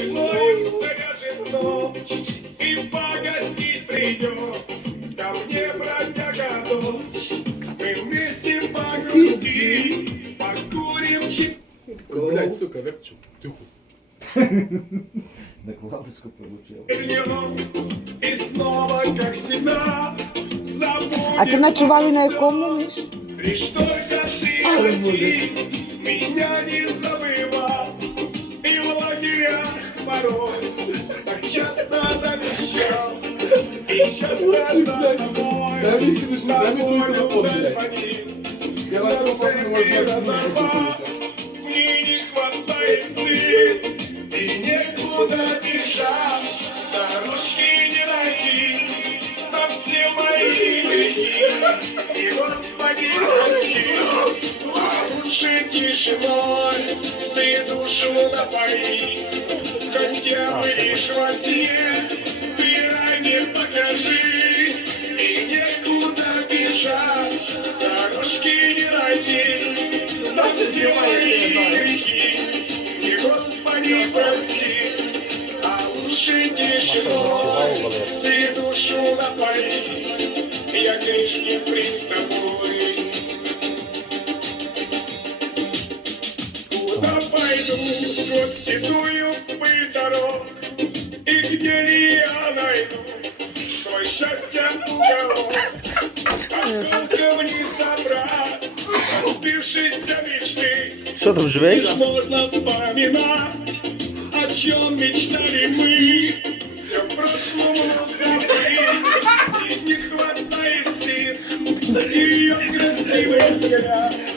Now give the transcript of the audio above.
Ночной заляжет ночь И погостить придет Ко мне бродяга дочь Мы вместе погрустим Покурим чай Блять, сука, верчу. Тихо. Накладочку получил. И снова, как всегда Забудем А ти ночував на якому миш? Лишь только ты меня не порой так часто навещал И часто за собой Дай мне сидишь, дай мне твой телефон, блядь. Я на этого просто не могу музыку Мне не хватает сил И некуда бежать Дорожки не найти Совсем мои грехи И Господи прости лучше тишиной Ты душу напои Лишь во сне Ты ранее покажи И некуда бежать. Дорожки не найти За все мои грехи. И Господи прости А лучше тишиной Ты душу напои Я грешник пред тобой. Куда пойду сквозь седую пыль дорог Мечты. Що там живеш? Лишь можно вспоминать О чем мечтали мы. Все в прошлом забыть. И не хватает сил. Ее красивый взгляд